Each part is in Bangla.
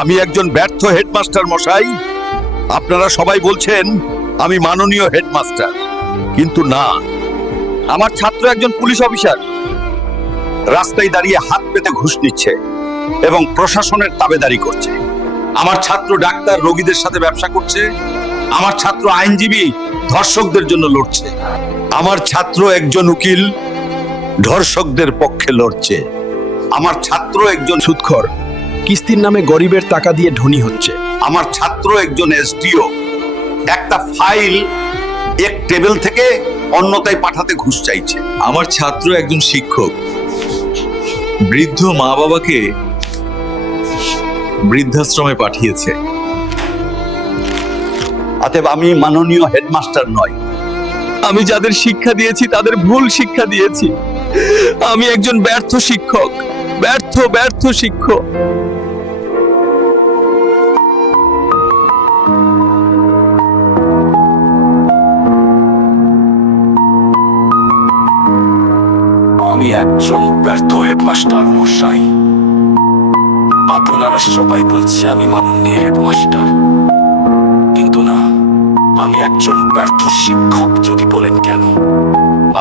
আমি একজন ব্যর্থ হেডমাস্টার মশাই। আপনারা সবাই বলছেন আমি মাননীয় হেডমাস্টার, কিন্তু না। আমার ছাত্র একজন পুলিশ অফিসার, রাস্তায় দাঁড়িয়ে হাত পেতে ঘুষ নিচ্ছে এবং প্রশাসনের তাবেদারি করছে। আমার ছাত্র ডাক্তার রোগীদের সাথে ব্যবসা করছে। আমার ছাত্র আইনজীবী ধর্ষকদের জন্য লড়ছে। আমার ছাত্র একজন উকিল ধর্ষকদের পক্ষে লড়ছে। আমার ছাত্র একজন সুদখোর, কিস্তির নামে গরিবের টাকা দিয়ে ধনী হচ্ছে। আমার ছাত্র একজন এসডিও, একটা ফাইল এক টেবিল থেকে অন্যতায় পাঠাতে ঘুষ চাইছে। আমার ছাত্র একজন শিক্ষক, বৃদ্ধ মা বাবাকে বৃদ্ধাশ্রমে পাঠিয়েছে। অতএব আমি মাননীয় হেডমাস্টার নয়। আমি যাদের শিক্ষা দিয়েছি তাদের ভুল শিক্ষা দিয়েছি। আমি একজন ব্যর্থ শিক্ষক, ব্যর্থ শিক্ষক। আমি একজন ব্যর্থ হেডমাস্টার মশাই। আপনারা সবাই বলছে আমি মাননীয় হেডমাস্টার, কিন্তু না, আমি একজন ব্যর্থ শিক্ষক। যদি বলেন কেন?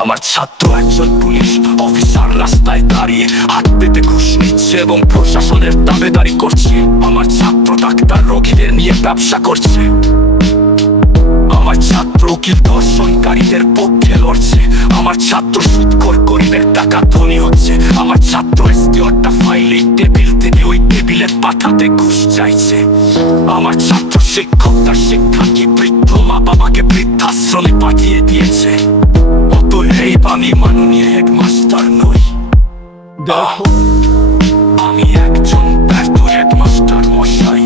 আমার ছাত্র একজন পুলিশ অফিসার, রাস্তায় দাঁড়িয়ে হাত পেতে ঘুষ নিচ্ছে এবং প্রশাসনের দাবেদারি করছে। আমার ছাত্র ডাক্তার রোগীদের নিয়ে ব্যবসা করছে। আমার ছাত্র উকিল ধর্ষণকারীদের পক্ষে লড়ছে। আমার ছাত্র সুদখোর গরিবের টাকা ধনী হচ্ছে। আমার ছাত্র এসডিওটা ফাইল এই টেবিল থেকে ওই টেবিলে পাঠাতে ঘুষ চাইছে। আমার ছাত্র শিক্ষক তার শিক্ষাকে বৃদ্ধ মা বাবাকে বৃদ্ধাশ্রমে পাঠিয়ে দিয়েছে। অতএব আমি মাননীয় হেডমাস্টার নই। দেখো, আমি একজন ব্যর্থ হেডমাস্টার মশাই।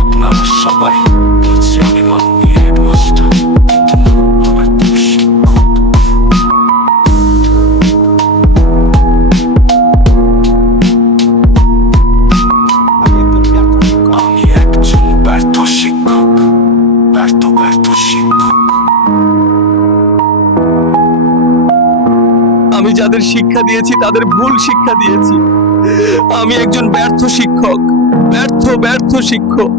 আপনারা সবাই বলছে আমি মাননীয় হেডমাস্টার, কিন্তু না, আমার প্রিয় শিক্ষক। আমি একজন ব্যর্থ শিক্ষক, ব্যর্থ শিক্ষক। আমি যাদের শিক্ষা দিয়েছি তাদের ভুল শিক্ষা দিয়েছি। আমি একজন ব্যর্থ শিক্ষক, ব্যর্থ শিক্ষক।